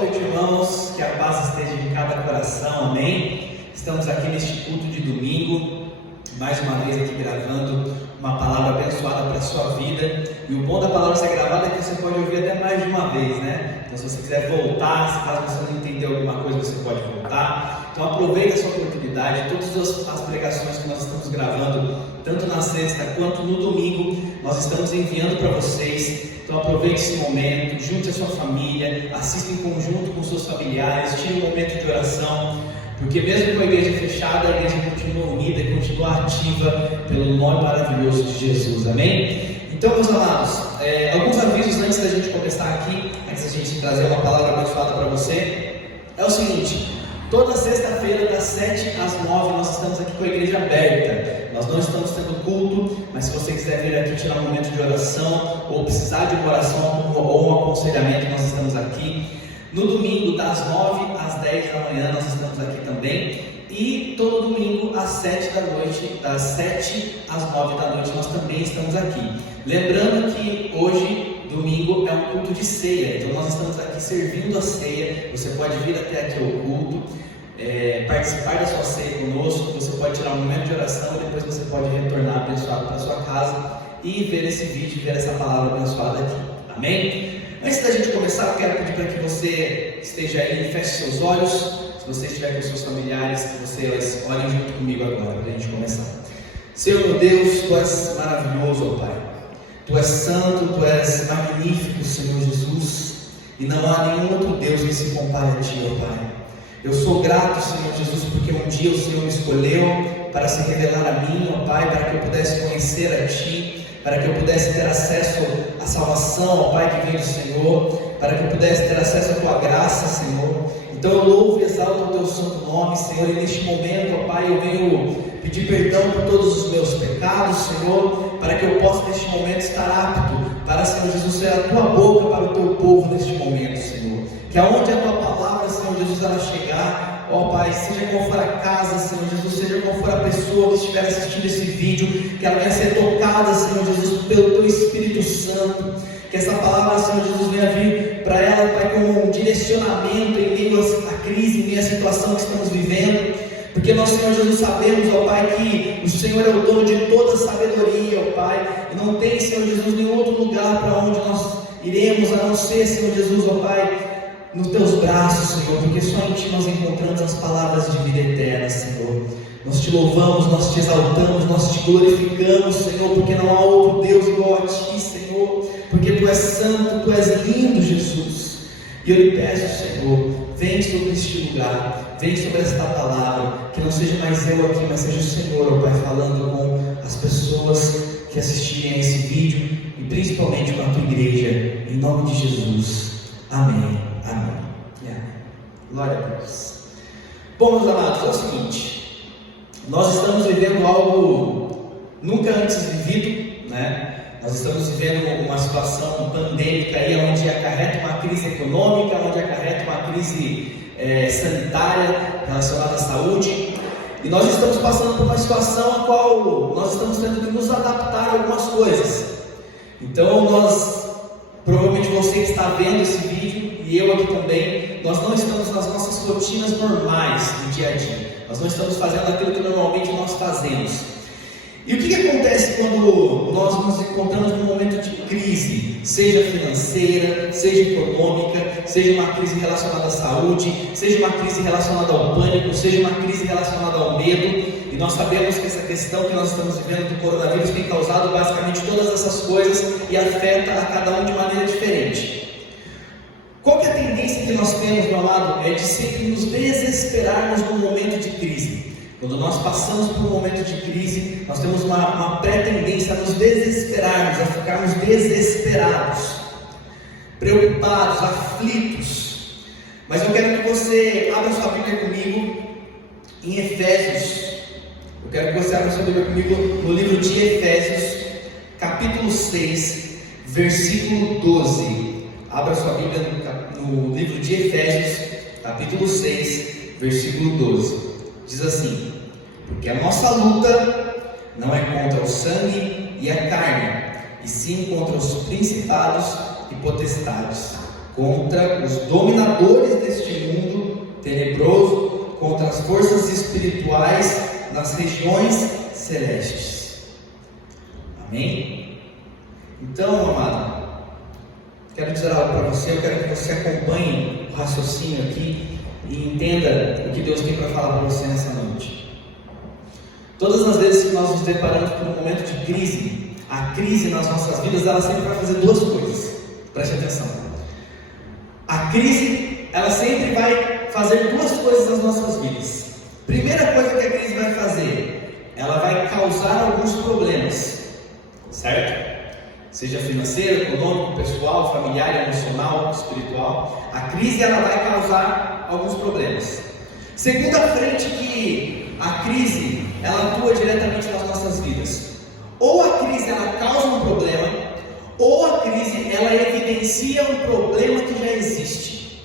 noite, irmãos, que a paz esteja em cada coração, amém? Estamos aqui neste culto de domingo, mais uma vez aqui gravando uma palavra abençoada para a sua vida. E o bom da palavra ser gravada é que você pode ouvir até mais de uma vez, né? Então, se você quiser voltar, se caso você não entendeu alguma coisa, você pode voltar. Então, aproveite essa oportunidade. Todas as pregações que nós estamos gravando, tanto na sexta quanto no domingo, nós estamos enviando para vocês. Então aproveite esse momento, junte a sua família, assista em conjunto com seus familiares, tire um momento de oração, porque mesmo com a igreja fechada, a igreja continua unida e continua ativa pelo nome maravilhoso de Jesus, amém? Então, meus amados, alguns avisos antes da gente começar aqui, antes da gente trazer uma palavra abençoada para você, é o seguinte: toda sexta-feira, das 7 às 9, nós estamos aqui com a igreja aberta. Nós não estamos tendo culto, mas se você quiser vir aqui tirar um momento de oração, ou precisar de uma oração ou um aconselhamento, nós estamos aqui. No domingo, das 9 às 10 da manhã, nós estamos aqui também. E todo domingo, às 7 da noite, das 7 às 9 da noite, nós também estamos aqui. Lembrando que hoje, domingo, é um culto de ceia, então nós estamos aqui servindo a ceia. Você pode vir até aqui ao culto, participar da sua ceia conosco. Você pode tirar um momento de oração e depois você pode retornar abençoado para a sua casa e ver esse vídeo, ver essa palavra abençoada aqui, amém? Antes da gente começar, eu quero pedir para que você esteja aí e feche seus olhos. Se você estiver com seus familiares, que vocês olhem junto comigo agora, para a gente começar. Senhor meu Deus, Tu és maravilhoso, ó Pai. Tu és santo, Tu és magnífico, Senhor Jesus, e não há nenhum outro Deus que se compare a Ti, ó Pai. Eu sou grato, Senhor Jesus, porque um dia o Senhor me escolheu para se revelar a mim, ó Pai, para que eu pudesse conhecer a Ti, para que eu pudesse ter acesso à salvação, ó Pai, que vem do Senhor, para que eu pudesse ter acesso à Tua graça, Senhor. Então eu louvo e exalto o Teu santo nome, Senhor, e neste momento, ó Pai, eu venho pedir perdão por todos os meus pecados, Senhor, para que eu possa neste momento estar apto para, Senhor Jesus, ser a Tua boca para o Teu povo neste momento, Senhor. Que aonde a Tua palavra, Senhor Jesus, ela chegar, ó Pai, seja qual for a casa, Senhor Jesus, seja qual for a pessoa que estiver assistindo esse vídeo, que ela venha ser tocada, Senhor Jesus, pelo Teu Espírito Santo. Que essa palavra, Senhor Jesus, venha vir para ela, Pai, como um direcionamento em meio à crise, em meio à situação que estamos vivendo. Porque nós, Senhor Jesus, sabemos, ó Pai, que o Senhor é o dono de toda a sabedoria, ó Pai. E não tem, Senhor Jesus, nenhum outro lugar para onde nós iremos, a não ser, Senhor Jesus, ó Pai, nos Teus braços, Senhor. Porque só em Ti nós encontramos as palavras de vida eterna, Senhor. Nós Te louvamos, nós Te exaltamos, nós Te glorificamos, Senhor, porque não há outro Deus igual a Ti, Senhor, porque Tu és santo, Tu és lindo, Jesus. E eu lhe peço, Senhor, vem sobre este lugar, vem sobre esta palavra, que não seja mais eu aqui, mas seja o Senhor, ó Pai, falando com as pessoas que assistirem a esse vídeo, e principalmente com a Tua igreja, em nome de Jesus. Amém, amém e amém. Glória a Deus. Bom, meus amados, é o seguinte: nós estamos vivendo algo nunca antes vivido, né? Nós estamos vivendo uma situação pandêmica aí, onde acarreta uma crise econômica, onde acarreta uma crise sanitária relacionada à saúde. E nós estamos passando por uma situação a qual nós estamos tendo que nos adaptar a algumas coisas. Então provavelmente você que está vendo esse vídeo, e eu aqui também, nós não estamos nas nossas rotinas normais do dia a dia. Nós não estamos fazendo aquilo que normalmente nós fazemos. E o que acontece quando nós nos encontramos num momento de crise, seja financeira, seja econômica, seja uma crise relacionada à saúde, seja uma crise relacionada ao pânico, seja uma crise relacionada ao medo? E nós sabemos que essa questão que nós estamos vivendo do coronavírus tem causado basicamente todas essas coisas e afeta a cada um de maneira diferente. Qual que é a tendência que nós temos, meu amado? É de sempre nos desesperarmos num momento de crise. Quando nós passamos por um momento de crise, nós temos uma pré-tendência a nos desesperarmos, a ficarmos desesperados, preocupados, aflitos. Mas eu quero que você abra sua Bíblia comigo em Efésios. Eu quero que você abra sua Bíblia comigo no livro de Efésios, capítulo 6, versículo 12. Abra sua Bíblia no livro de Efésios, capítulo 6, versículo 12. Diz assim: porque a nossa luta não é contra o sangue e a carne, e sim contra os principados e potestades, contra os dominadores deste mundo tenebroso, contra as forças espirituais nas regiões celestes. Amém? Então, amado, quero dizer algo para você. Eu quero que você acompanhe o raciocínio aqui e entenda o que Deus tem para falar para você nessa noite. Todas as vezes que nós nos deparamos com um momento de crise, a crise nas nossas vidas, ela sempre vai fazer duas coisas. Preste atenção. A crise, ela sempre vai fazer duas coisas nas nossas vidas. Primeira coisa que a crise vai fazer, ela vai causar alguns problemas, certo? Seja financeiro, econômico, pessoal, familiar, emocional, espiritual. A crise, ela vai causar alguns problemas. Segunda frente que a crise, ela atua diretamente nas nossas vidas. Ou a crise, ela causa um problema, ou a crise, ela evidencia um problema que já existe.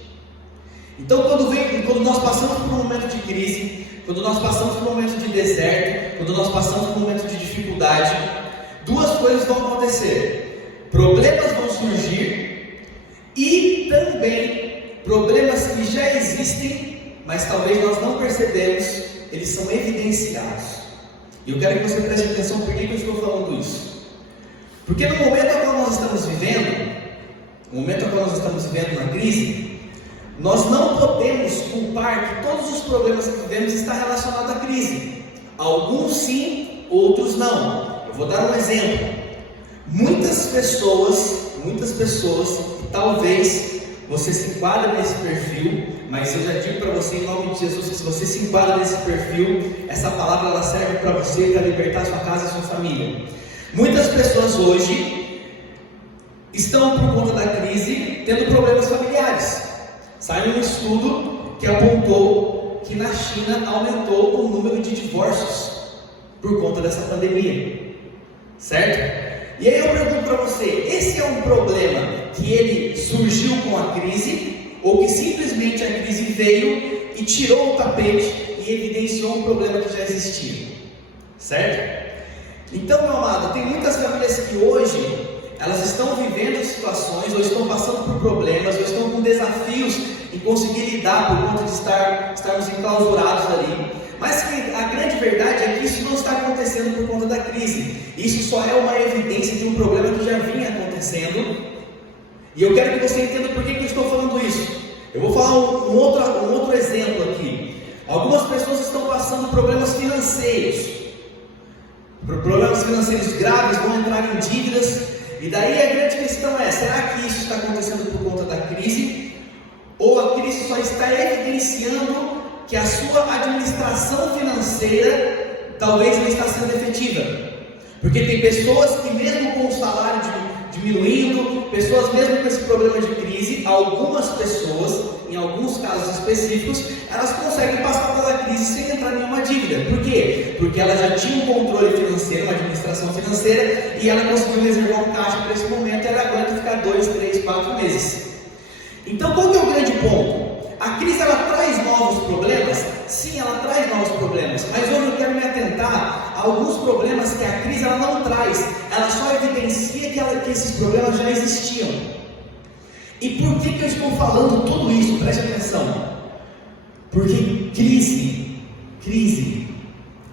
Então, quando nós passamos por um momento de crise, quando nós passamos por um momento de deserto, quando nós passamos por um momento de dificuldade, duas coisas vão acontecer: problemas vão surgir e também problemas que já existem, mas talvez nós não percebemos, eles são evidenciados. E eu quero que você preste atenção por que eu estou falando isso. Porque no momento em que nós estamos vivendo, na crise, nós não podemos culpar que todos os problemas que vivemos estão relacionados à crise. Alguns sim, outros não. Eu vou dar um exemplo. Muitas pessoas, e talvez você se enquadre nesse perfil, mas eu já digo para você em nome de Jesus que se você se enquadra nesse perfil, essa palavra ela serve para você, para libertar sua casa e sua família. Muitas pessoas hoje estão, por conta da crise, tendo problemas familiares. Saiu um estudo que apontou que na China aumentou o número de divórcios por conta dessa pandemia, certo? E aí eu pergunto para você, esse é um problema que ele surgiu com a crise, ou que simplesmente a crise veio e tirou o tapete e evidenciou um problema que já existia, certo? Então, meu amado, tem muitas famílias que hoje elas estão vivendo situações, ou estão passando por problemas, ou estão com desafios em conseguir lidar por conta de estarmos enclausurados ali. Mas a grande verdade é que isso não está acontecendo por conta da crise. Isso só é uma evidência de um problema que já vinha acontecendo. E eu quero que você entenda por que eu estou falando isso. Eu vou falar um outro exemplo aqui. Algumas pessoas estão passando problemas financeiros. Problemas financeiros graves, vão entrar em dívidas. E daí a grande questão é, será que isso está acontecendo por conta da crise? Ou a crise só está evidenciando que a sua administração financeira talvez não está sendo efetiva? Porque tem pessoas que mesmo com o salário diminuindo, pessoas mesmo com esse problema de crise, algumas pessoas, em alguns casos específicos, elas conseguem passar pela crise sem entrar em nenhuma dívida. Por quê? Porque ela já tinha um controle financeiro, uma administração financeira, e ela conseguiu reservar um caixa para esse momento, e ela aguenta ficar 2, 3, 4 meses. Então, qual que é o grande ponto? A crise, ela traz novos problemas? Sim, ela traz novos problemas, mas hoje eu quero me atentar a alguns problemas que a crise ela não traz, ela só evidencia que esses problemas já existiam. E por que eu estou falando tudo isso? Preste atenção. Porque crise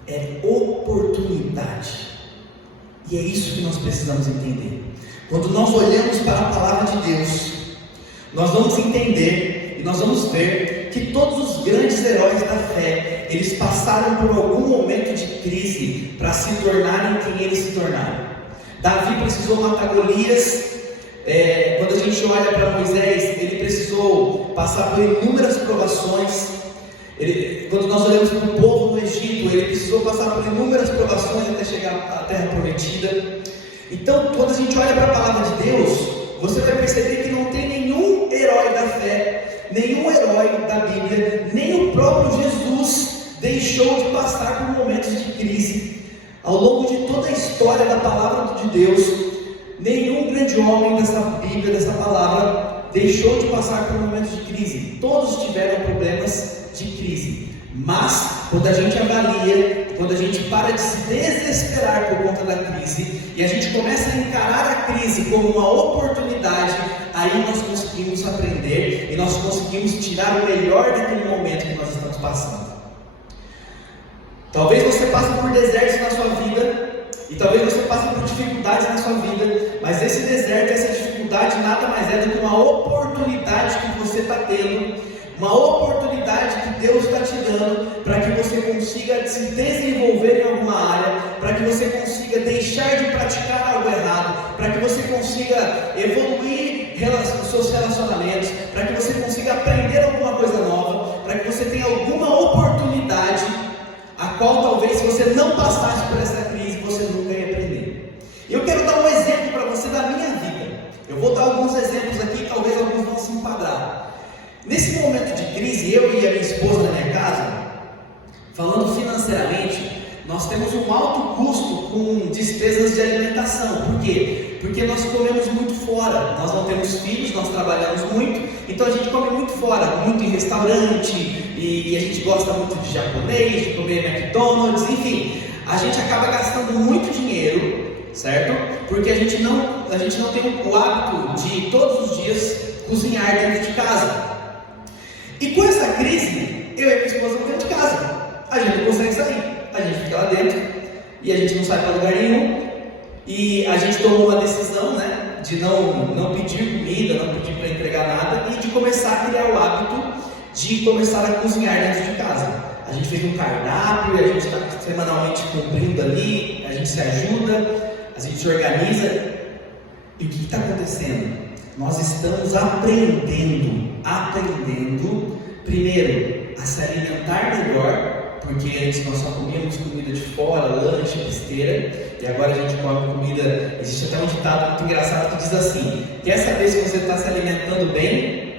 é oportunidade, e é isso que nós precisamos entender. Quando nós olhamos para a palavra de Deus, nós vamos entender e nós vamos ver que todos os grandes heróis da fé, eles passaram por algum momento de crise para se tornarem quem eles se tornaram. Davi precisou matar Golias. Quando a gente olha para Moisés, ele precisou passar por inúmeras provações. Quando nós olhamos para o povo no Egito, ele precisou passar por inúmeras provações até chegar à terra prometida. Então, quando a gente olha para a palavra de Deus, você vai perceber que não tem nenhum herói da fé, nenhum herói da Bíblia, nem o próprio Jesus deixou de passar por momentos de crise. Ao longo de toda a história da palavra de Deus, nenhum grande homem dessa Bíblia, dessa palavra, deixou de passar por momentos de crise. Todos tiveram problemas de crise. Mas, quando a gente avalia, quando a gente para de se desesperar por conta da crise, e a gente começa a encarar a crise como uma oportunidade, aí nós conseguimos aprender e nós conseguimos tirar o melhor daquele momento que nós estamos passando. Talvez você passe por desertos na sua vida, e talvez você passe por dificuldades na sua vida, mas esse deserto, essa dificuldade nada mais é do que uma oportunidade que você está tendo, uma oportunidade que Deus está te dando para que você consiga se desenvolver em alguma área, para que você consiga deixar de praticar algo errado, para que você consiga evoluir os seus relacionamentos, para que você consiga aprender alguma coisa nova, para que você tenha alguma oportunidade a qual talvez se você não passasse por essa crise, você nunca ia aprender. Eu quero dar um exemplo para você da minha vida. Eu vou dar alguns exemplos aqui, talvez alguns vão se enquadrar. Nesse momento de crise, eu e a minha esposa na minha casa, falando financeiramente, nós temos um alto custo com despesas de alimentação. Por quê? Porque nós comemos muito fora, nós não temos filhos, nós trabalhamos muito, então a gente come muito fora, muito em restaurante, e a gente gosta muito de japonês, de comer McDonald's, enfim, a gente acaba gastando muito dinheiro, certo? Porque a gente não tem o hábito de todos os dias cozinhar dentro de casa. E com essa crise, eu e a minha esposa não dentro de casa, a gente não consegue sair, a gente fica lá dentro e a gente não sai para lugar nenhum. E a gente tomou uma decisão, né, de não pedir comida, não pedir para entregar nada e de começar a criar o hábito de começar a cozinhar dentro de casa. A gente fez um cardápio e a gente está semanalmente cumprindo ali, a gente se ajuda, a gente se organiza. E o que está acontecendo? Nós estamos aprendendo, primeiro, a se alimentar melhor, porque antes nós só comíamos comida de fora, lanche, besteira, e agora a gente come comida. Existe até um ditado muito engraçado que diz assim: quer saber se você está se alimentando bem?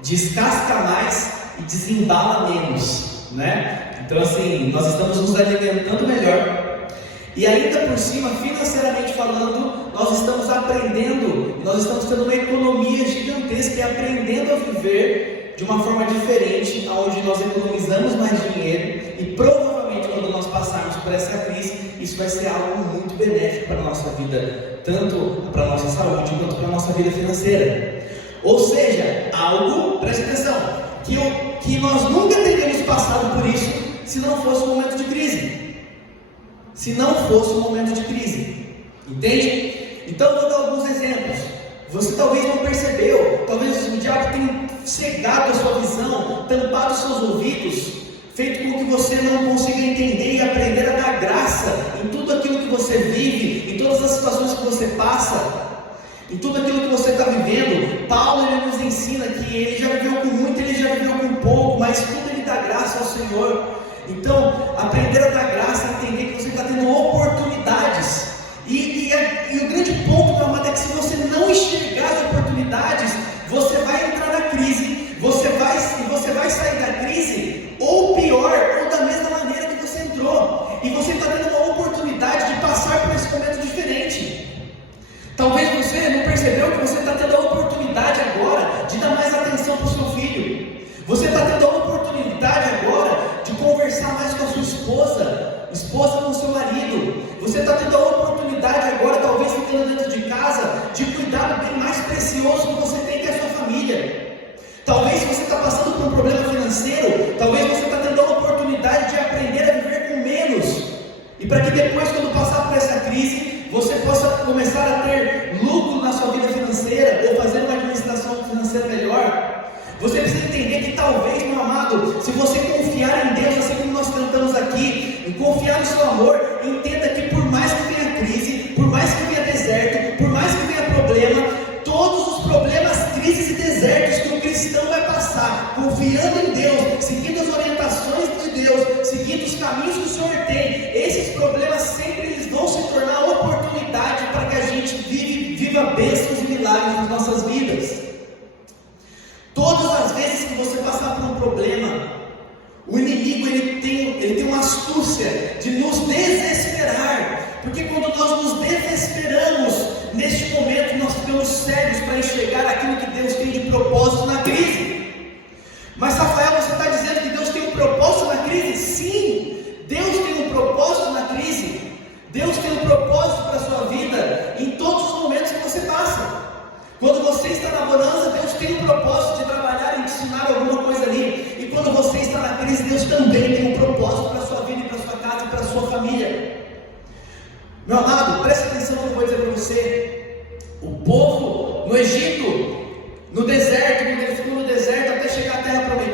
Descasca mais e desembala menos, né? Então assim, nós estamos nos alimentando melhor, e ainda por cima, financeiramente falando, nós estamos aprendendo, nós estamos tendo uma economia gigantesca e aprendendo a viver de uma forma diferente, onde nós economizamos mais dinheiro e provavelmente quando nós passarmos por essa crise, isso vai ser algo muito benéfico para a nossa vida, tanto para a nossa saúde quanto para a nossa vida financeira. Ou seja, algo, preste atenção, que nós nunca teríamos passado por isso se não fosse um momento de crise. Se não fosse um momento de crise, entende? Então eu vou dar alguns exemplos. Você talvez não percebeu, talvez o diabo tenha cegado a sua visão, tampado os seus ouvidos, feito com que você não consiga entender e aprender a dar graça em tudo aquilo que você vive, em todas as situações que você passa, em tudo aquilo que você está vivendo. Paulo ele nos ensina que ele já viveu com muito, ele já viveu com pouco, mas tudo ele dá graça ao Senhor. Então, aprender a dar graça, entender que você está tendo oportunidades. E o grande ponto, meu amado, é que se você não enxergar as oportunidades, você vai entrar na crise, você vai sair da crise, ou pior, ou da mesma maneira que você entrou. E você está tendo uma oportunidade de passar por esse momento diferente. Talvez você não percebeu que você está tendo a oportunidade agora de dar mais atenção para o seu filho. Você está tendo a oportunidade agora de conversar mais com a sua esposa com o seu marido. Você está tendo a oportunidade agora, talvez ficando dentro de casa, de cuidar do bem mais precioso que você tem, que é a sua família. Talvez você está passando por um problema financeiro, talvez você está tendo a oportunidade de aprender a viver com menos. E para que depois, quando passar por essa crise, você possa começar a ter lucro na sua vida financeira, ou fazer uma administração financeira melhor. Você precisa entender que talvez, meu amado, se você confiar em Deus, assim como nós cantamos aqui, em confiar no seu amor, entenda que por mais que venha crise, por mais que venha deserto, por mais que venha problema, todos os problemas, crises e desertos que o cristão vai passar, confiando em Deus, seguindo as orientações de Deus, seguindo os caminhos que o Senhor tem, esses problemas sempre eles vão se tornar oportunidade para que a gente viva bênçãos e milagres nas nossas vidas. Todas as vezes que você passar por um problema, o inimigo ele tem uma astúcia de nos desesperar, porque quando nós nos desesperamos, neste momento nós ficamos cegos para enxergar aquilo que Deus tem de propósito na crise. Mas Rafael, você está dizendo que Deus tem um propósito na crise? Sim, Deus tem um propósito na crise. Deus tem um propósito para a sua vida em todos os momentos que você passa. Quando você está na bonança, Deus tem um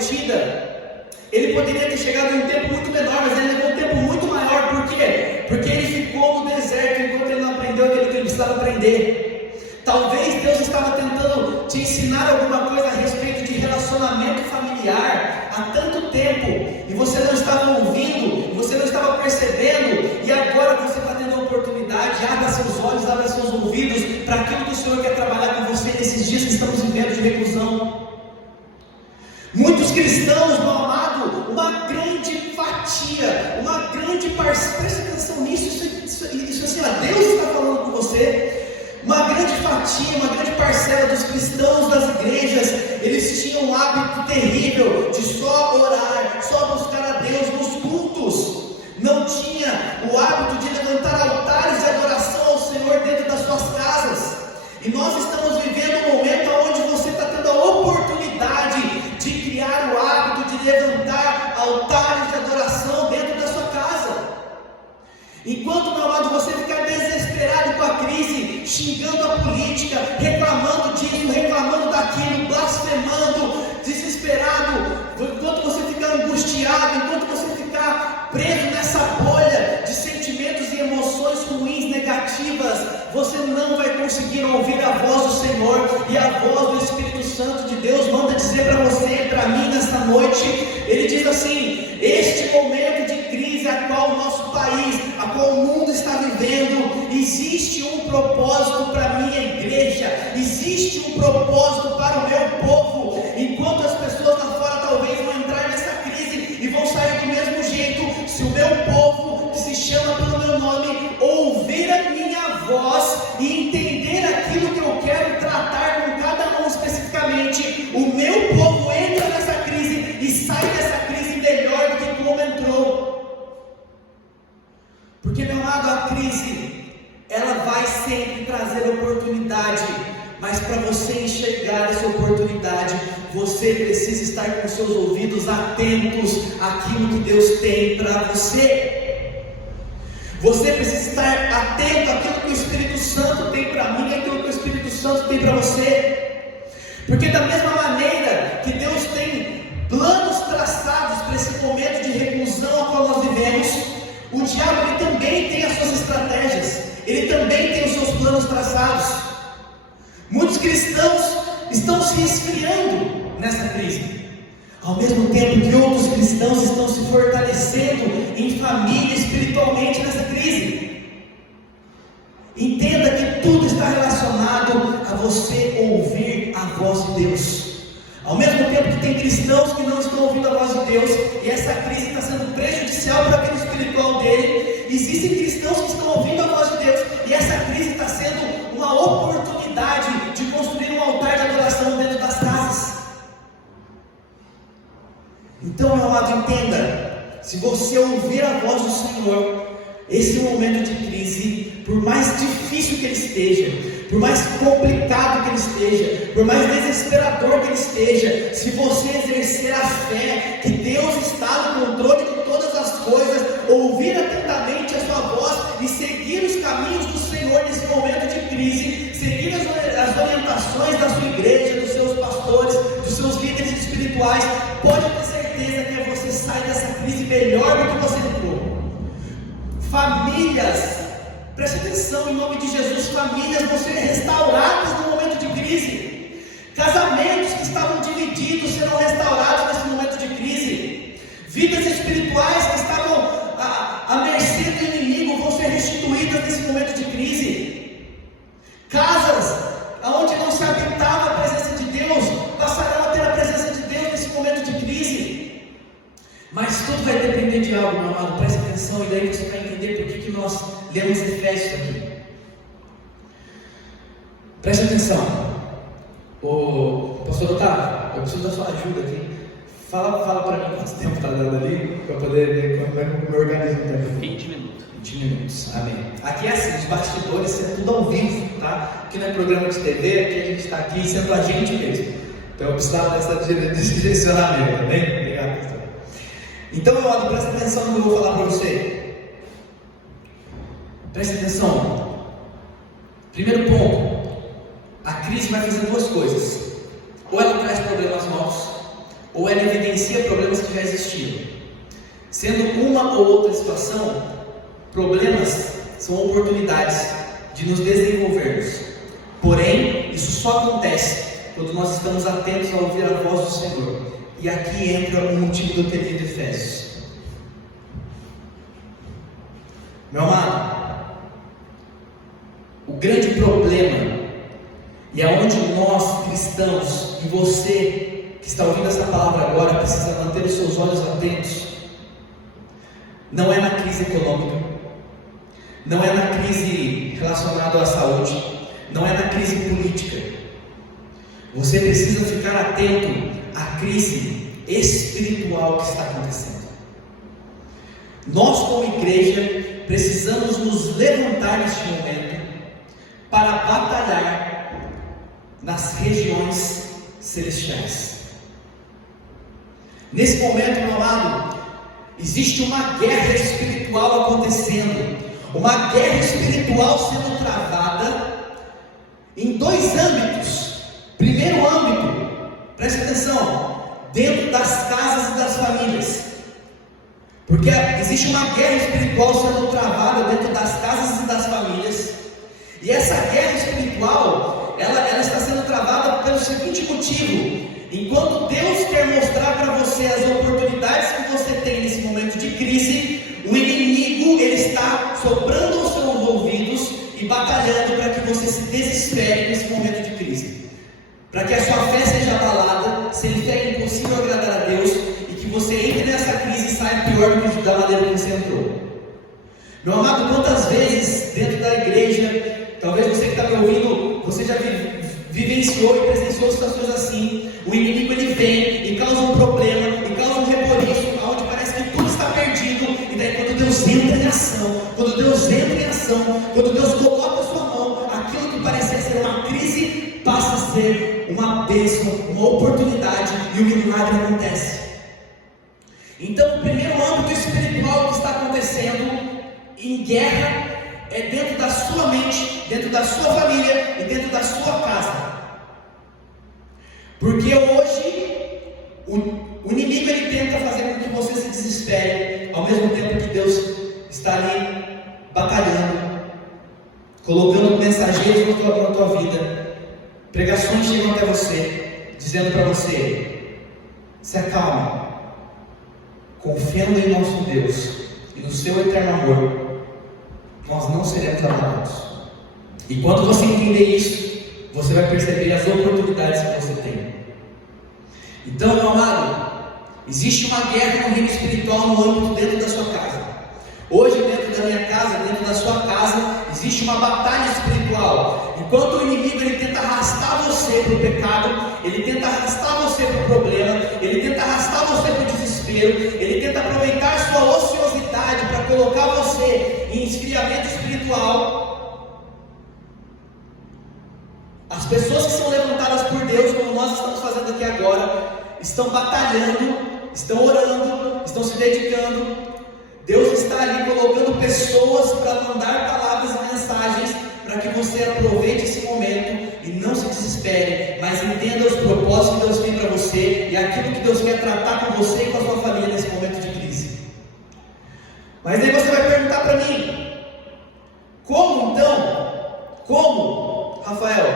prometida. Ele poderia ter chegado em um tempo muito menor, mas ele levou um tempo muito maior. Por quê? Porque ele ficou no deserto enquanto ele não aprendeu aquilo que ele precisava aprender. Talvez Deus estava tentando te ensinar alguma coisa a respeito de relacionamento familiar há tanto tempo, e você não estava ouvindo, você não estava percebendo, e agora você está tendo a oportunidade. Abra seus olhos, abra seus ouvidos para aquilo que o Senhor quer trabalhar com você nesses dias que estamos vivendo de reclusão. Muitos cristãos, meu amado, uma grande fatia, uma grande parcela, preste atenção nisso, isso assim, Deus está falando com você. Uma grande fatia, uma grande parcela dos cristãos das igrejas, eles tinham um hábito terrível de só orar, só buscar a Deus nos cultos. Não tinha o hábito de levantar altares de adoração ao Senhor dentro das suas casas. E nós estamos vivendo um momento onde você está tendo a oportunidade de criar o hábito de levantar altares de adoração dentro da sua casa. Enquanto, meu amado, você ficar desesperado com a crise, xingando a política, reclamando disso, reclamando daquilo, blasfemando, desesperado, enquanto você ficar angustiado, enquanto você ficar preso nessa bolha de sentimentos e emoções ruins, negativas, você não vai conseguir ouvir a voz do Senhor. E a voz do Espírito Santo de Deus manda dizer para você e para mim nesta noite. Ele diz assim: este momento de crise a qual o nosso país, a qual o mundo está vivendo, existe um propósito para a minha igreja, existe um propósito para o meu povo. Enquanto as pessoas lá fora talvez vão entrar nessa crise e vão sair do mesmo jeito, se o meu povo, que se chama pelo meu nome, ouvir a minha voz e entender aquilo que eu quero tratar com cada um especificamente, o meu povo entra nessa crise e sai dessa crise melhor do que como entrou. Porque, meu amado, a crise, ela vai sempre trazer oportunidade, mas para você enxergar essa oportunidade, você precisa estar com seus ouvidos atentos àquilo que Deus tem para você. Você precisa estar atento àquilo que o Espírito Santo tem para mim, àquilo que o Espírito Santo tem para você. Porque da mesma maneira que Deus tem planos traçados para esse momento de reclusão a qual nós vivemos, o diabo ele também tem as suas estratégias, ele também tem os seus planos traçados. Muitos cristãos estão se esfriando nessa crise, ao mesmo tempo que outros cristãos estão se fortalecendo em família espiritualmente nessa crise. Entenda que tudo está relacionado a você ouvir a voz de Deus. Ao mesmo tempo que tem cristãos que não estão ouvindo a voz de Deus, e essa crise está sendo prejudicial para a vida espiritual dele, existem cristãos que estão ouvindo a voz de Deus, e essa crise está sendo uma oportunidade de construir um altar de adoração dentro das casas. Então, meu amado, entenda, se você ouvir a voz do Senhor, esse momento de crise, por mais difícil que ele esteja, por mais complicado que ele esteja, por mais desesperador que ele esteja, se você exercer a fé que Deus está no controle de todas as coisas, ouvir atentamente a sua voz e seguir os caminhos do Senhor nesse momento de crise, seguir as orientações da sua igreja, dos seus pastores, dos seus líderes espirituais, pode ter certeza que você sai dessa crise melhor do que você entrou. Famílias, preste atenção em nome de Jesus, famílias vão ser restauradas no momento de crise. Casamentos que estavam divididos serão restaurados nesse momento de crise. Vidas espirituais que estavam à mercê do inimigo vão ser restituídas nesse momento de crise. Casas onde não se habitava a presença de Deus passarão a ter a presença de Deus nesse momento de crise. Mas tudo vai depender de algo, meu amado, preste atenção, e daí você vai entender por que nós lemos Efésios aqui. Preste atenção. O pastor Otávio, eu preciso da sua ajuda aqui. Fala para mim quanto tempo está dando ali, para eu poder ver como é que eu me organizo também. 20 minutos. 20 minutos, amém. Aqui é assim, os bastidores, é tudo ao vivo, tá? Aqui não é programa de TV, aqui a gente está aqui sendo a gente mesmo. Então eu precisava desse direcionamento, amém? Obrigado, pastor. Então, meu amado, presta atenção no que eu vou falar para você. Preste atenção. Primeiro ponto: a crise vai fazer duas coisas. Ou ela traz problemas novos, ou ela evidencia problemas que já existiam. Sendo uma ou outra situação, problemas são oportunidades de nos desenvolvermos. Porém, isso só acontece quando nós estamos atentos a ouvir a voz do Senhor. E aqui entra o motivo do texto de Efésios. Meu amado, o grande problema, e é onde nós cristãos, e você que está ouvindo essa palavra agora, precisa manter os seus olhos atentos, não é na crise econômica, não é na crise relacionada à saúde, não é na crise política. Você precisa ficar atento à crise espiritual que está acontecendo. Nós, como igreja, precisamos nos levantar neste momento para batalhar nas regiões celestiais. Nesse momento, meu amado, existe uma guerra espiritual acontecendo, uma guerra espiritual sendo travada em dois âmbitos. Primeiro âmbito, preste atenção, dentro das casas e das famílias. Porque existe uma guerra espiritual sendo travada dentro das casas e das famílias. E essa guerra espiritual, ela está sendo travada pelo seguinte motivo: enquanto Deus quer mostrar para você as oportunidades que você tem nesse momento de crise, o inimigo ele está soprando os seus ouvidos e batalhando para que você se desespere nesse momento de crise, para que a sua fé seja abalada, sendo que é impossível agradar a Deus, e que você entre nessa crise e saia pior do que da maneira que você entrou. Meu amado, quantas vezes dentro da igreja, talvez você que está me ouvindo, você já vivenciou e presenciou situações assim. O inimigo ele vem e causa um problema, e causa um reboliço, onde parece que tudo está perdido. E daí quando Deus entra em ação, quando Deus coloca a sua mão, aquilo que parecia ser uma crise passa a ser uma bênção, uma oportunidade, e o milagre acontece. Então, o primeiro âmbito espiritual que está acontecendo em guerra é dentro da sua mente, dentro da sua família e dentro da sua casa. Porque hoje o inimigo ele tenta fazer com que você se desespere, ao mesmo tempo que Deus está ali batalhando, colocando mensageiros na tua vida. Pregações chegam até você, dizendo para você: se acalme, confiando em nosso Deus e no seu eterno amor, nós não seremos abalados. E quando você entender isso, você vai perceber as oportunidades que você tem. Então, meu amado, existe uma guerra no reino espiritual no âmbito dentro da sua casa. Hoje, dentro da minha casa, dentro da sua casa, existe uma batalha espiritual. Enquanto o inimigo ele tenta arrastar você para o pecado, ele tenta arrastar você para o problema, ele tenta arrastar você para o desespero, ele tenta aproveitar sua ociosidade para colocar você em esfriamento espiritual. As pessoas que são levantadas por Deus, como nós estamos fazendo aqui agora, estão batalhando, estão orando, estão se dedicando. Deus está ali colocando pessoas para mandar palavras e mensagens para que você aproveite esse momento e não se desespere, mas entenda os propósitos que Deus tem para você e aquilo que Deus quer tratar com você e com a sua família nesse momento de crise. Mas aí você vai perguntar para mim: como então? Como, Rafael,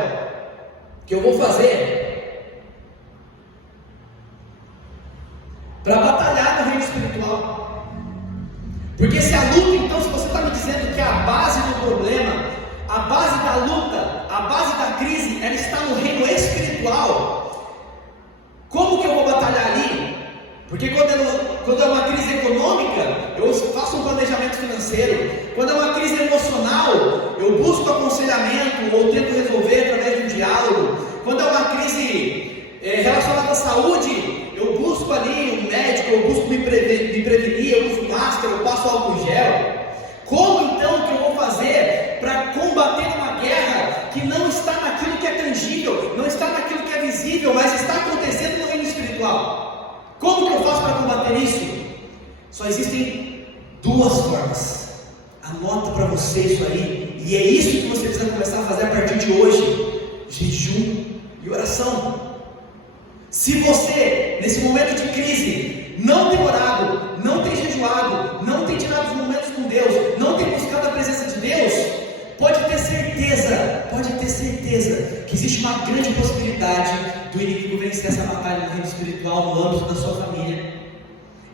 que eu vou fazer para batalhar no reino espiritual? Porque se a luta, então, se você está me dizendo que a base do problema, a base da luta, a base da crise, ela está no reino espiritual, como que eu vou batalhar ali? Porque quando é uma crise econômica, eu faço um planejamento financeiro. Quando é uma crise emocional, eu busco aconselhamento ou tento resolver através de um diálogo. Quando é uma crise relacionada à saúde, eu busco ali um médico, eu busco me prevenir, eu uso máscara, eu passo álcool gel. Como então que eu vou fazer para combater uma guerra que não está naquilo que é tangível, não está naquilo que é visível, mas está acontecendo no reino espiritual? Como que eu faço para combater isso? Só existem duas formas. Anota para você isso aí, e é isso que você precisa começar a fazer a partir de hoje: jejum e oração. Se você nesse momento de crise, não tem orado, não tem jejuado, não tem tirado os momentos com Deus, não tem buscado a presença de Deus, pode ter certeza que existe uma grande possibilidade do inimigo vencer essa batalha no reino espiritual no âmbito da sua família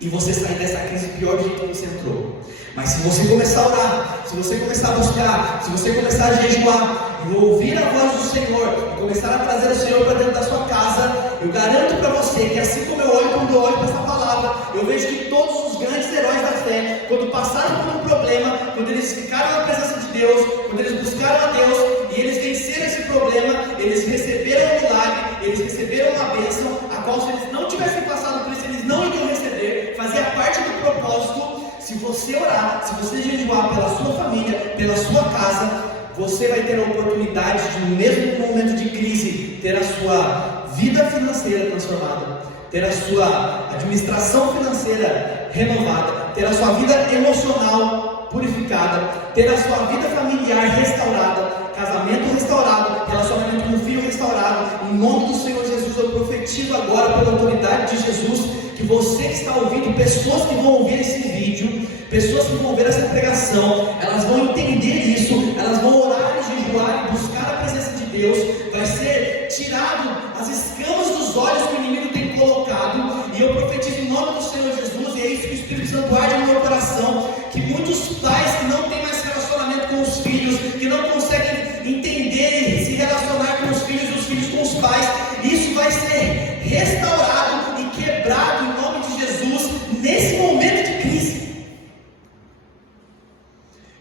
e você sair dessa crise pior do jeito que você entrou. Mas se você começar a orar, se você começar a buscar, se você começar a jejuar e ouvir a voz do Senhor e começar a trazer o Senhor para dentro da sua casa, eu garanto para você que assim como quando eu olho para essa palavra, eu vejo que todos os grandes heróis da fé, quando passaram por um problema, quando eles ficaram na presença de Deus, quando eles buscaram a Deus e eles venceram esse problema, eles receberam um milagre, eles receberam uma bênção, a qual se eles não tivessem passado por isso, eles não iriam receber, fazia parte do propósito. Se você orar, se você jejuar pela sua família, pela sua casa, você vai ter a oportunidade de, no mesmo momento de crise, ter a sua vida financeira transformada, ter a sua administração financeira renovada, ter a sua vida emocional purificada, ter a sua vida familiar restaurada, casamento restaurado, relacionamento com o filho restaurado. Em nome do Senhor Jesus, eu profetizo agora pela autoridade de Jesus, que você que está ouvindo, pessoas que vão ouvir esse vídeo, pessoas que vão ver essa pregação, elas vão entender isso, elas vão orar e jejuar e buscar a presença de Deus. Vai ser tirado as escamas dos olhos que o inimigo tem colocado, e eu profetizo em nome do Senhor Jesus, e é isso que o Espírito Santo arde no meu coração, que muitos pais que não têm mais relacionamento com os filhos, que não conseguem entender e se relacionar com os filhos e os filhos com os pais, isso vai ser restaurado e quebrado em nome de Jesus nesse momento de crise.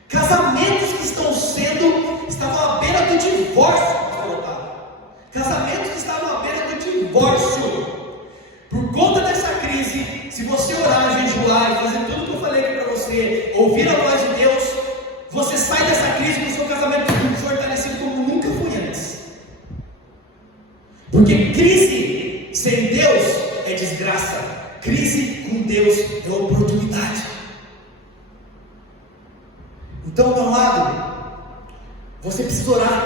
Casamentos que estavam à beira do divórcio, casamentos que estavam à beira do divórcio, por conta dessa crise. Se você orar, jejuar e fazer tudo que eu falei aqui para você, ouvir a voz de Deus, você sai dessa crise com o seu casamento fortalecido como nunca foi antes. Porque crise sem Deus é desgraça, crise com Deus é oportunidade. Então, meu amado, você precisa orar,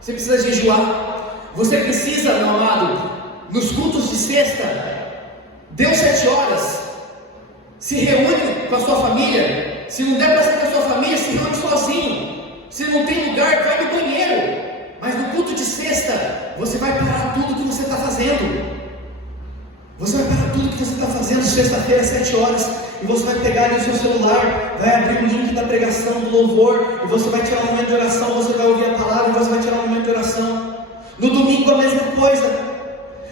você precisa jejuar, você precisa, meu amado, nos cultos de sexta, deu 7 horas, se reúne com a sua família. Se não der para sair com a sua família, se reúne sozinho. Se não tem lugar, vai no banheiro. Mas no culto de sexta, você vai parar tudo que você está fazendo. Você vai parar tudo que você está fazendo sexta-feira, 7 horas, e você vai pegar ali o seu celular, vai abrir o link da pregação, do louvor, e você vai tirar um momento de oração, você vai ouvir a palavra, e você vai tirar um momento de oração. No domingo a mesma coisa.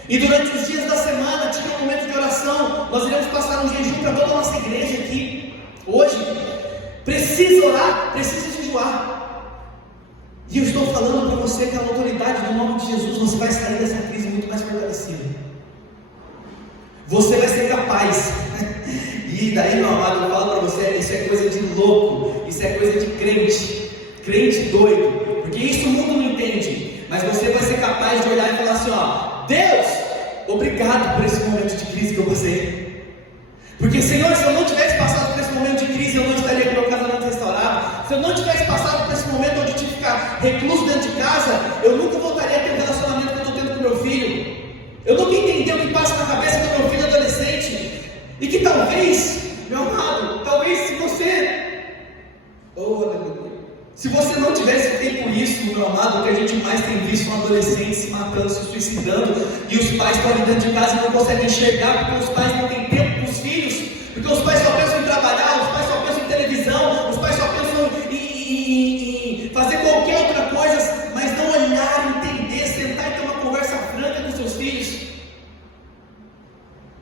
E durante os dias da semana, tira um momento de oração. Nós iremos passar um jejum para toda a nossa igreja aqui, hoje. Precisa orar, precisa jejuar. E eu estou falando para você que na autoridade do nome de Jesus, você vai sair dessa crise muito mais fortalecido. Você vai ser capaz. E daí, meu amado, eu falo para você, isso é coisa de louco, isso é coisa de crente doido, porque isso o mundo não entende. Mas você vai ser capaz de olhar e falar assim, ó: Deus, obrigado por esse momento de crise que eu passei. Porque, Senhor, se eu não tivesse passado por esse momento de crise, eu não estaria com o meu casamento restaurado. Se eu não tivesse passado por esse momento onde eu tive que ficar recluso dentro de casa, eu nunca voltaria a ter o relacionamento que eu estou tendo com meu filho. Eu nunca entendi o que passa na cabeça do meu filho adolescente. E que talvez, meu amado, talvez se você não tivesse feito isso, meu amado, o que a gente mais tem visto são adolescentes se matando, se suicidando, e os pais estão ali dentro de casa e não conseguem enxergar, porque os pais não têm tempo com os filhos, porque os pais só pensam em trabalhar, os pais só pensam em televisão, os pais só pensam em fazer qualquer outra coisa, mas não olhar, entender, sentar e ter uma conversa franca com seus filhos.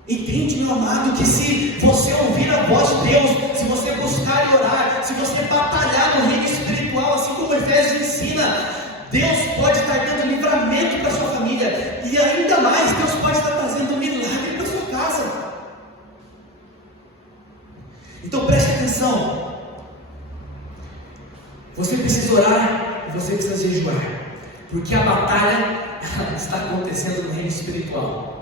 Entende, meu amado, que se você ouvir a voz de Deus, se você buscar e orar, se você batalhar no reino espiritual, assim como Efésios ensina, Deus pode estar dando livramento para a sua família, e ainda mais, Deus pode estar trazendo milagre para a sua casa. Então preste atenção, você precisa orar e você precisa jejuar, porque a batalha está acontecendo no reino espiritual.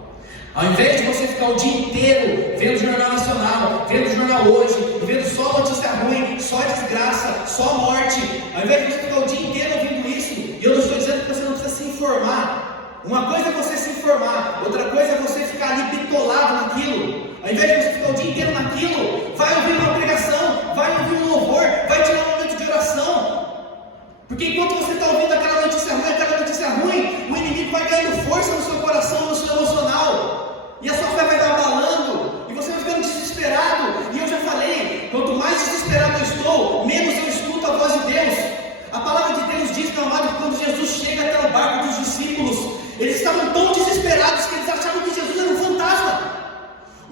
Ao invés de você ficar o dia inteiro vendo o Jornal Nacional, vendo o Jornal Hoje, vendo só notícia ruim, só desgraça, só morte, ao invés de você ficar o dia inteiro ouvindo isso, e eu não estou dizendo que você não precisa se informar. Uma coisa é você se informar, outra coisa é você ficar ali bitolado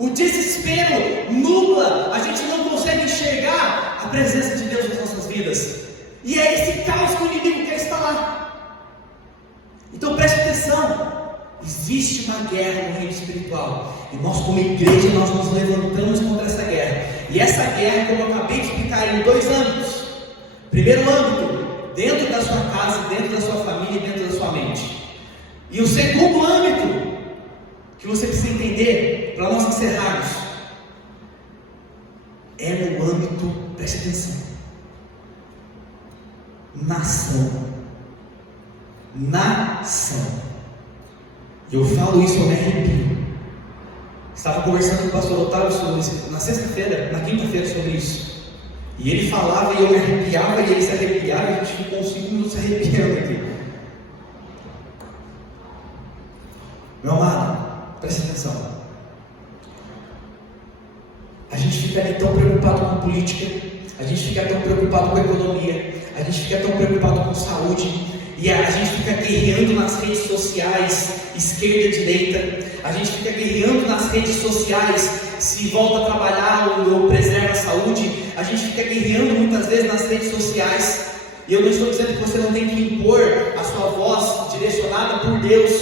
O desespero nubla, a gente não consegue enxergar a presença de Deus nas nossas vidas. E é esse caos que o inimigo quer instalar. Então preste atenção. Existe uma guerra no reino espiritual. E nós como igreja, nós nos levantamos contra essa guerra. E essa guerra, como eu acabei de explicar, em 2 âmbitos. Primeiro âmbito, dentro da sua casa, dentro da sua família, dentro da sua mente. E o segundo âmbito, que você precisa entender, para nós encerrarmos, é no âmbito, preste atenção, nação. Eu falo isso, eu me arrepio. Estava conversando com o pastor Otávio sobre isso, na sexta-feira, na quinta-feira, sobre isso. E ele falava e eu me arrepiava, e ele se arrepiava, e a gente ficou uns 5 minutos se arrepiando aqui. Meu amado, preste atenção. A gente fica tão preocupado com política, a gente fica tão preocupado com economia, a gente fica tão preocupado com saúde, e a gente fica guerreando nas redes sociais, esquerda e direita, a gente fica guerreando nas redes sociais, se volta a trabalhar ou preserva a saúde, a gente fica guerreando muitas vezes nas redes sociais, e eu não estou dizendo que você não tem que impor a sua voz direcionada por Deus,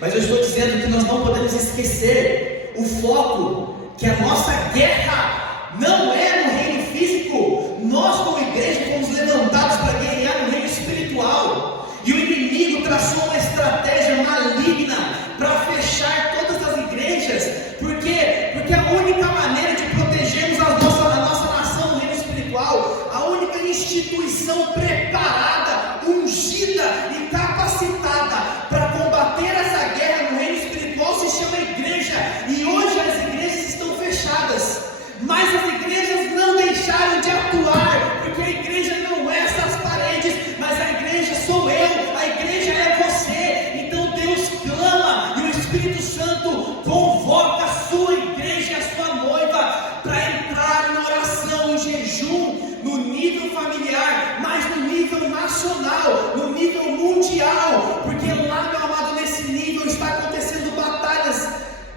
mas eu estou dizendo que nós não podemos esquecer o foco, que a nossa guerra não é no reino físico. Nós como igreja fomos levantados para guerrear no reino espiritual. E o inimigo traçou uma estratégia maligna para fechar todas as igrejas. Por quê? Porque a única maneira de protegermos a nossa nação no reino espiritual, a única instituição preparada, ungida e capacitada para combater essa guerra no reino espiritual se chama igreja. E hoje as igrejas estão fechadas, mas as igrejas não deixaram de atuar, porque a igreja não é essas paredes, mas a igreja sou eu, a igreja é você. Então Deus clama e o Espírito Santo convoca a sua igreja e a sua noiva para entrar na oração, em jejum, no nível familiar, mas no nível nacional, no nível mundial, porque lá, meu amado, nesse nível está acontecendo batalhas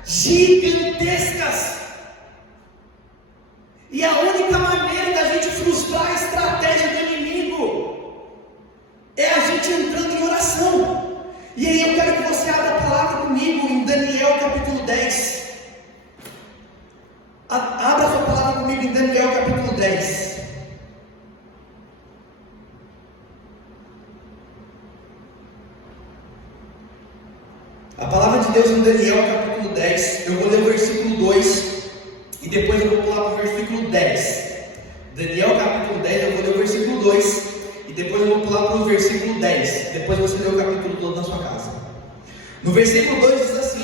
gigantescas. E a única maneira da gente frustrar a estratégia do inimigo é a gente entrando em oração. E aí eu quero que você abra a palavra comigo em Daniel capítulo 10. Abra a sua palavra comigo em Daniel capítulo 10. A palavra de Deus em Daniel capítulo 10, eu vou ler o versículo 2 e depois eu vou pular para o versículo 10. Daniel capítulo 10, eu vou ler o versículo 2 e depois eu vou pular para o versículo 10. Depois você lê o capítulo todo na sua casa. No versículo 2 diz assim,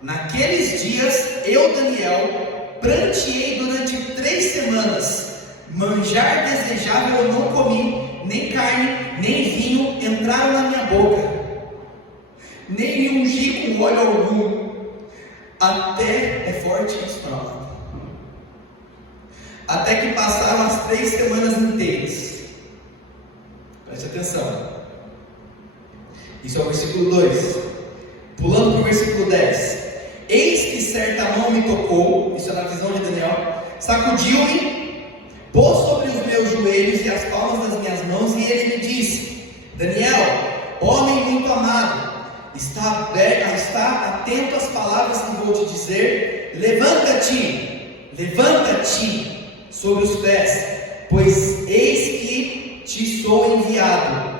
naqueles dias eu, Daniel, pranteei durante 3 semanas, manjar desejável eu não comi, nem carne, nem vinho entraram na minha boca, nem me ungi com óleo algum, até, é forte isso, palavra, até que passaram as 3 semanas inteiras. Preste atenção, isso é o versículo 2. Pulando para o versículo 10. Eis que certa mão me tocou, isso é na visão de Daniel, sacudiu-me, pôs sobre os meus joelhos e as palmas das minhas mãos, e ele me disse: Daniel, homem muito amado, está atento às palavras que vou te dizer. Levanta-te sobre os pés, pois eis que te sou enviado.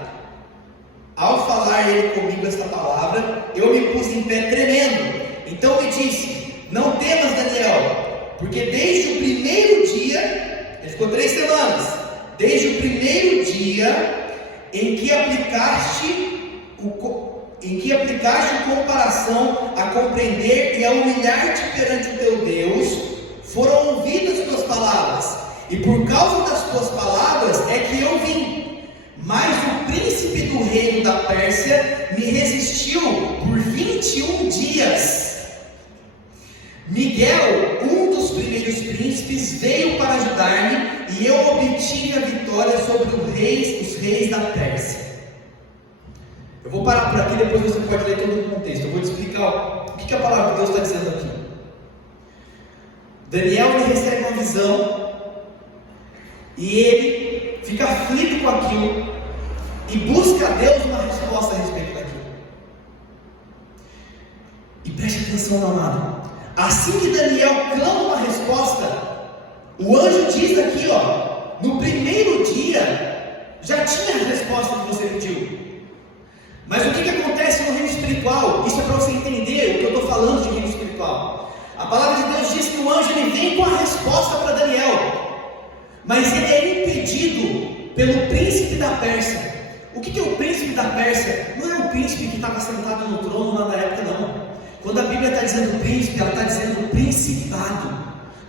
Ao falar ele comigo esta palavra, eu me pus em pé tremendo. Então me disse: não temas, Daniel, porque desde o primeiro dia, ele ficou 3 semanas, desde o primeiro dia em que aplicaste o comparação a compreender e a humilhar-te perante o teu Deus, foram ouvidas tuas palavras, e por causa das tuas palavras é que eu vim. Mas o príncipe do reino da Pérsia me resistiu por 21 dias. Miguel, um dos primeiros príncipes, veio para ajudar-me, e eu obtive a vitória sobre os reis da Pérsia. Eu vou parar por aqui, depois você pode ler todo o contexto. Eu vou te explicar o que a palavra de Deus está dizendo aqui. Daniel ele recebe uma visão e ele fica aflito com aquilo e busca a Deus uma resposta a respeito daquilo. E preste atenção, meu amado. Assim que Daniel clama uma resposta, o anjo diz aqui, no primeiro dia já tinha a resposta que você pediu. Mas o que acontece no reino espiritual? Isso é para você entender o que eu estou falando de reino espiritual. A palavra de Deus diz que o anjo ele vem com a resposta para Daniel, mas ele é impedido pelo príncipe da Pérsia. O que é o príncipe da Pérsia? Não é um príncipe que estava sentado no trono lá na época, não. Quando a Bíblia está dizendo príncipe, ela está dizendo principado.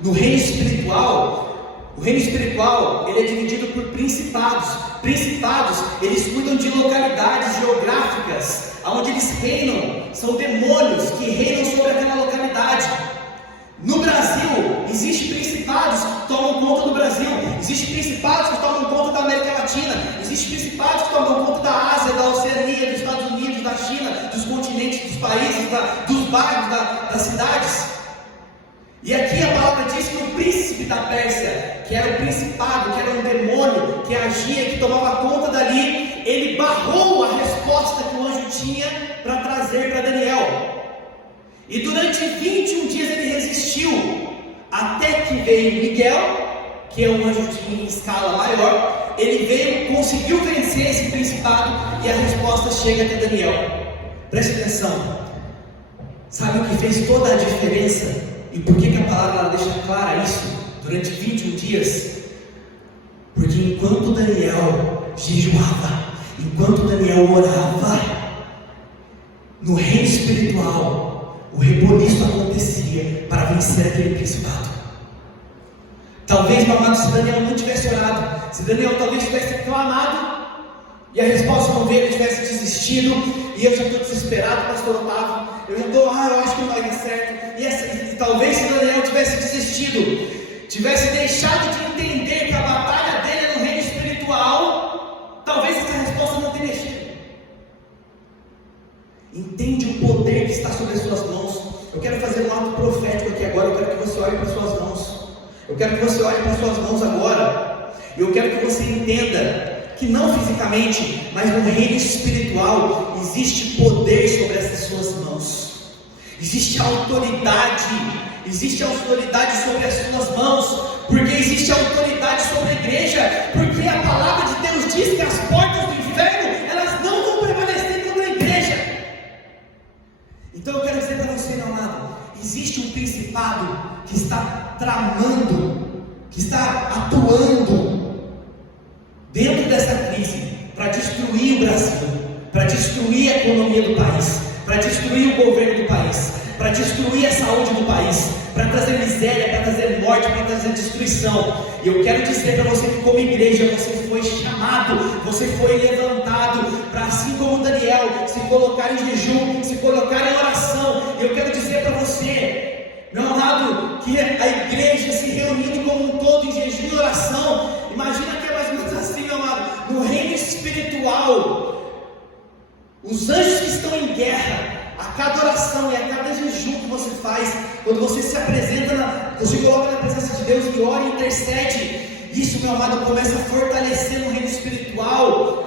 No reino espiritual, o reino espiritual ele é dividido por principados. Principados, eles cuidam de localidades geográficas, onde eles reinam. São demônios que reinam sobre aquela localidade. No Brasil, existem principados que tomam conta do Brasil, existem principados que tomam conta da América Latina, existem principados que tomam conta da Ásia, da Oceania, dos Estados Unidos, da China, dos continentes, dos países, dos bairros, das cidades. E aqui a palavra diz que o príncipe da Pérsia, que era o principado, que era um demônio, que agia, que tomava conta dali, ele barrou a resposta que o anjo tinha para trazer para Daniel. E durante 21 dias ele resistiu, até que veio Miguel, que é um anjo em escala maior. Ele veio, conseguiu vencer esse principado, e a resposta chega até Daniel. Preste atenção. Sabe o que fez toda a diferença? E por que a palavra ela deixa clara isso? Durante 21 dias? Porque enquanto Daniel jejuava, enquanto Daniel orava, no reino espiritual, o reboliço acontecia para vencer aquele principado. Talvez, meu amado, se Daniel não tivesse orado, se Daniel talvez tivesse clamado e a resposta não veio, ele tivesse desistido, e eu já estou desesperado, pastor Otávio, eu acho que não vai dar certo, e talvez se Daniel tivesse desistido, tivesse deixado de entender que a batalha dele é no reino espiritual, talvez essa resposta não tenha chegado. Entende o poder que está sobre as suas mãos. Eu quero fazer um ato profético aqui agora. Eu quero que você olhe para as suas mãos. Eu quero que você olhe para as suas mãos agora. E eu quero que você entenda que não fisicamente, mas no reino espiritual existe poder sobre essas suas mãos. Existe autoridade. Existe autoridade sobre as suas mãos. Porque existe autoridade sobre a igreja. Porque a palavra de Deus diz que as portas do inferno, elas não vão permanecer contra a igreja. Então eu quero dizer para você, meu amado, existe um principado que está tramando, que está atuando dentro dessa crise para destruir o Brasil, para destruir a economia do país, para destruir o governo do país, para destruir a saúde do país, para trazer miséria, para trazer morte, para trazer destruição. E eu quero dizer para você que como igreja você foi chamado, você foi levantado para, assim como Daniel, se colocar em jejum, se colocar em oração. E eu quero dizer para você, meu amado, que a igreja se reunindo como um todo em jejum e oração. Imagina que é mais ou menos assim, meu amado, no reino espiritual, os anjos que estão em guerra, a cada oração e a cada jejum que você faz, quando você se apresenta, você coloca na presença de Deus e ora e intercede, isso, meu amado, começa a fortalecer no reino espiritual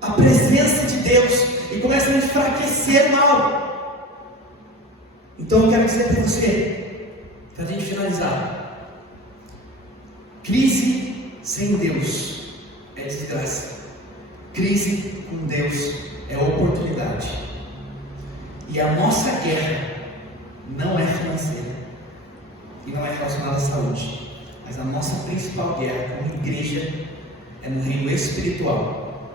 a presença de Deus e começa a enfraquecer o mal. Então eu quero dizer para você, para a gente finalizar, crise sem Deus é desgraça, crise com Deus é oportunidade. E a nossa guerra não é financeira e não é relacionada à saúde, mas a nossa principal guerra como igreja é no reino espiritual.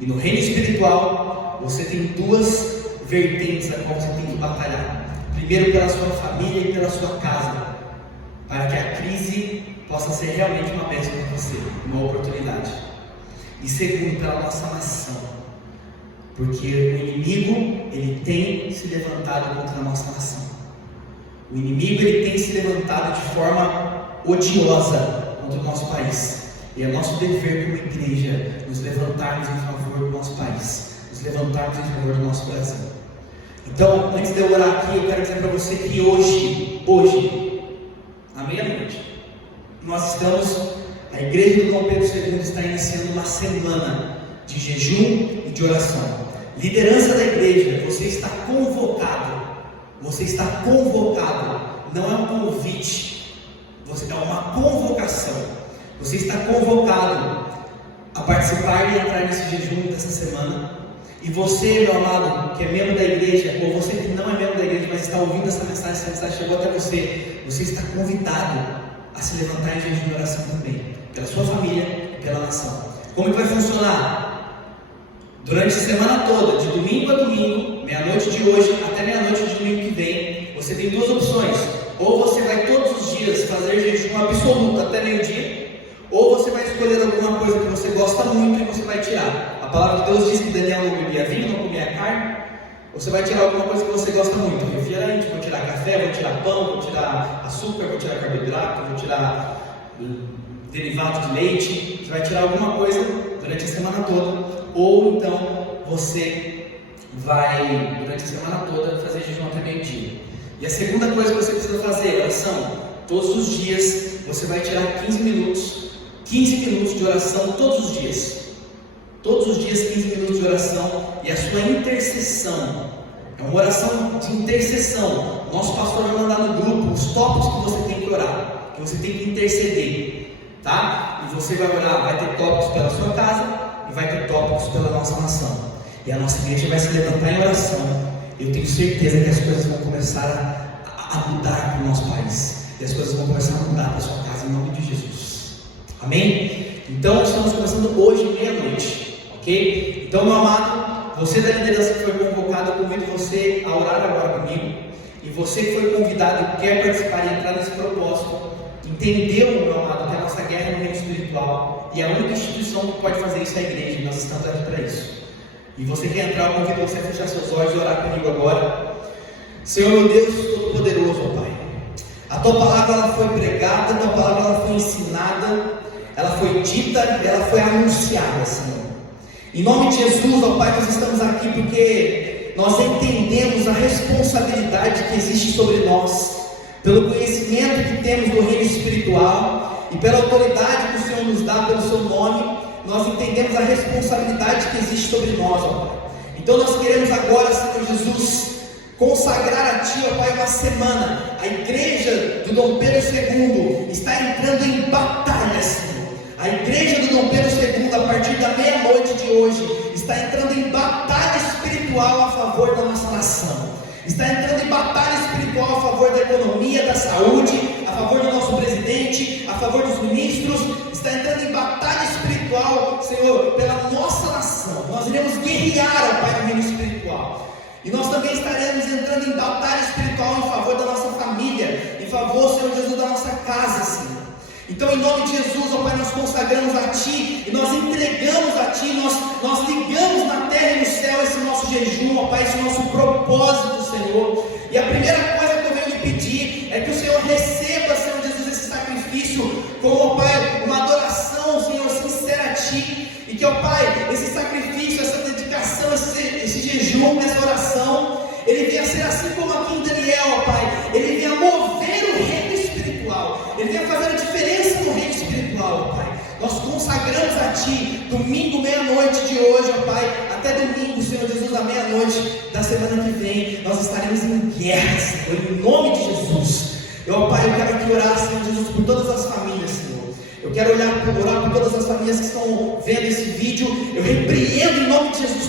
E no reino espiritual você tem duas vertentes a qual você tem que batalhar. Primeiro pela sua família e pela sua casa, para que a crise possa ser realmente uma bênção para você, uma oportunidade. E segundo pela nossa nação, porque o inimigo ele tem se levantado contra a nossa nação. O inimigo ele tem se levantado de forma odiosa contra o nosso país. E é nosso dever como igreja nos levantarmos em favor do nosso país, nos levantarmos em favor do nosso Brasil. Então, antes de eu orar aqui, eu quero dizer para você que hoje, amém? meia-noite. A igreja do Dom Pedro II está iniciando uma semana de jejum e de oração. Liderança da igreja, você está convocado. Você está convocado. Não é um convite, você é uma convocação. Você está convocado a participar e entrar nesse jejum dessa semana. E você, meu amado, que é membro da igreja, ou você que não é membro da igreja, mas está ouvindo essa mensagem chegou até você, você está convidado a se levantar em jejum e oração também, pela sua família e pela nação. Como que vai funcionar? Durante a semana toda, de domingo a domingo, meia-noite de hoje até meia-noite de domingo que vem, você tem duas opções. Ou você vai todos os dias fazer jejum absoluto até meio-dia, ou você vai escolher alguma coisa que você gosta muito e você vai tirar. A palavra de Deus diz que Daniel não bebia vinho, não comia carne. Você vai tirar alguma coisa que você gosta muito, refrigerante, vou tirar café, vou tirar pão, vou tirar açúcar, vou tirar carboidrato, vou tirar derivados de leite. Você vai tirar alguma coisa durante a semana toda, ou então você vai, durante a semana toda, fazer jejum até meio-dia. E a segunda coisa que você precisa fazer, oração. Todos os dias você vai tirar 15 minutos de oração todos os dias. Todos os dias 15 minutos de oração. E a sua intercessão é uma oração de intercessão. Nosso pastor vai mandar no grupo os tópicos que você tem que orar, que você tem que interceder, tá? E você vai orar, vai ter tópicos pela sua casa e vai ter tópicos pela nossa nação. E a nossa igreja vai se levantar em oração. Eu tenho certeza que as coisas vão começar a mudar para o nosso país. E as coisas vão começar a mudar para a sua casa em nome de Jesus. Amém? Então estamos começando hoje meia-noite. Ok? Então, meu amado, você da liderança que foi convocado, eu convido você a orar agora comigo. E você que foi convidado e quer participar e entrar nesse propósito, entendeu, meu amado, que a nossa guerra é no reino espiritual. E a única instituição que pode fazer isso é a igreja. E nós estamos aqui para isso. E você quer entrar, eu convido você a fechar seus olhos e orar comigo agora. Senhor, meu Deus Todo-Poderoso, ó Pai. A Tua palavra ela foi pregada, a Tua palavra ela foi ensinada, ela foi dita, ela foi anunciada, Senhor. Em nome de Jesus, ó Pai, nós estamos aqui porque nós entendemos a responsabilidade que existe sobre nós, pelo conhecimento que temos do reino espiritual e pela autoridade que o Senhor nos dá pelo Seu nome. Nós entendemos a responsabilidade que existe sobre nós, ó Pai. Então nós queremos agora, Senhor Jesus, consagrar a Ti, ó Pai, uma semana. A igreja do Dom Pedro II está entrando em batalha, Senhor. A igreja do Dom Pedro II, a partir da meia-noite de hoje, está entrando em batalha espiritual a favor da nossa nação. Está entrando em batalha espiritual a favor da economia, da saúde, a favor do nosso presidente, a favor dos ministros. Está entrando em batalha espiritual, Senhor, pela nossa nação. Nós iremos guerrear, ó Pai, no reino espiritual. E nós também estaremos entrando em batalha espiritual em favor da nossa família, em favor, Senhor Jesus, da nossa casa, Senhor. Então, em nome de Jesus, ó Pai, nós consagramos a Ti e nós entregamos a Ti, nós ligamos na terra e no céu esse nosso jejum, ó Pai, esse nosso propósito, Senhor. E a primeira coisa que eu venho lhe pedir é que o Senhor receba, Senhor Jesus, esse sacrifício como, ó Pai, uma adoração, Senhor, sincera a Ti. E que, ó Pai, esse sacrifício, essa dedicação, esse jejum, essa oração, ele venha ser assim como aqui em Daniel, ó Pai, ele venha mover o reino espiritual, ele venha fazer a diferença no reino espiritual, ó Pai. Nós consagramos a Ti, domingo, meia-noite de hoje, ó Pai, até domingo, Senhor Jesus, à meia-noite da semana que vem, nós estaremos em guerra, Senhor, em nome de Jesus. Ó Pai, eu quero aqui orar, Senhor Jesus, por todas as famílias, Senhor. Eu quero orar por todas as famílias que estão vendo esse vídeo. Eu repreendo em nome de Jesus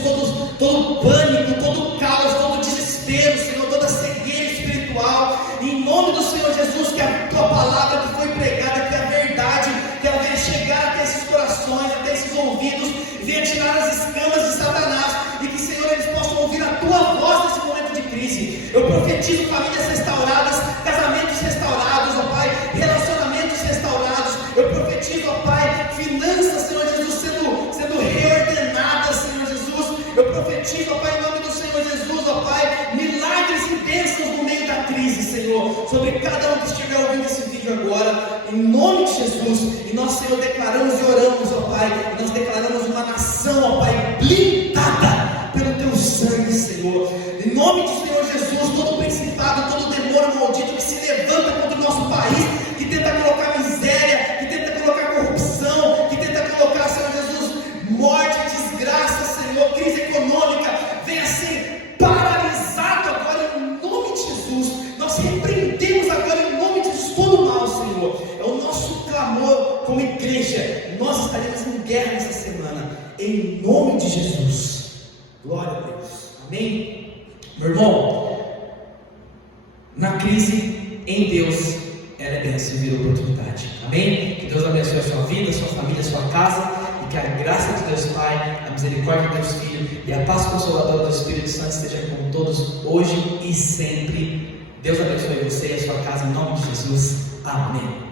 todo pânico, todo caos, todo desespero, Senhor, toda cegueira espiritual. Em nome do Senhor Jesus, que a Tua palavra que foi pregada, que é a verdade, que ela venha chegar até esses corações, até esses ouvidos, venha tirar as escamas de Satanás, e que, Senhor, eles possam ouvir a Tua voz nesse momento de crise. Eu profetizo famílias restauradas, casamentos restaurados, ó Pai, relacionamentos restaurados. Eu profetizo, ó Pai, finanças, Senhor Jesus, sendo reordenadas, Senhor Jesus. Eu profetizo, ó Pai, em nome do Senhor Jesus, ó Pai, milagres e bênçãos no meio da crise, Senhor, sobre cada um que estiver ouvindo esse vídeo agora, em nome de Jesus. E nós, Senhor, declaramos e oramos, ó Pai, e nós declaramos uma nação, ó Pai, blindada pelo Teu sangue, Senhor. Em nome do Senhor Jesus, todo principado, todo demônio maldito que se levanta contra o nosso país, que tenta em nome de Jesus. Glória a Deus. Amém? Meu irmão, na crise, em Deus, ela é bênção e vira oportunidade. Amém? Que Deus abençoe a sua vida, a sua família, a sua casa, e que a graça de Deus Pai, a misericórdia de Deus Filho e a paz consoladora do Espírito Santo esteja com todos hoje e sempre. Deus abençoe você e a sua casa em nome de Jesus. Amém.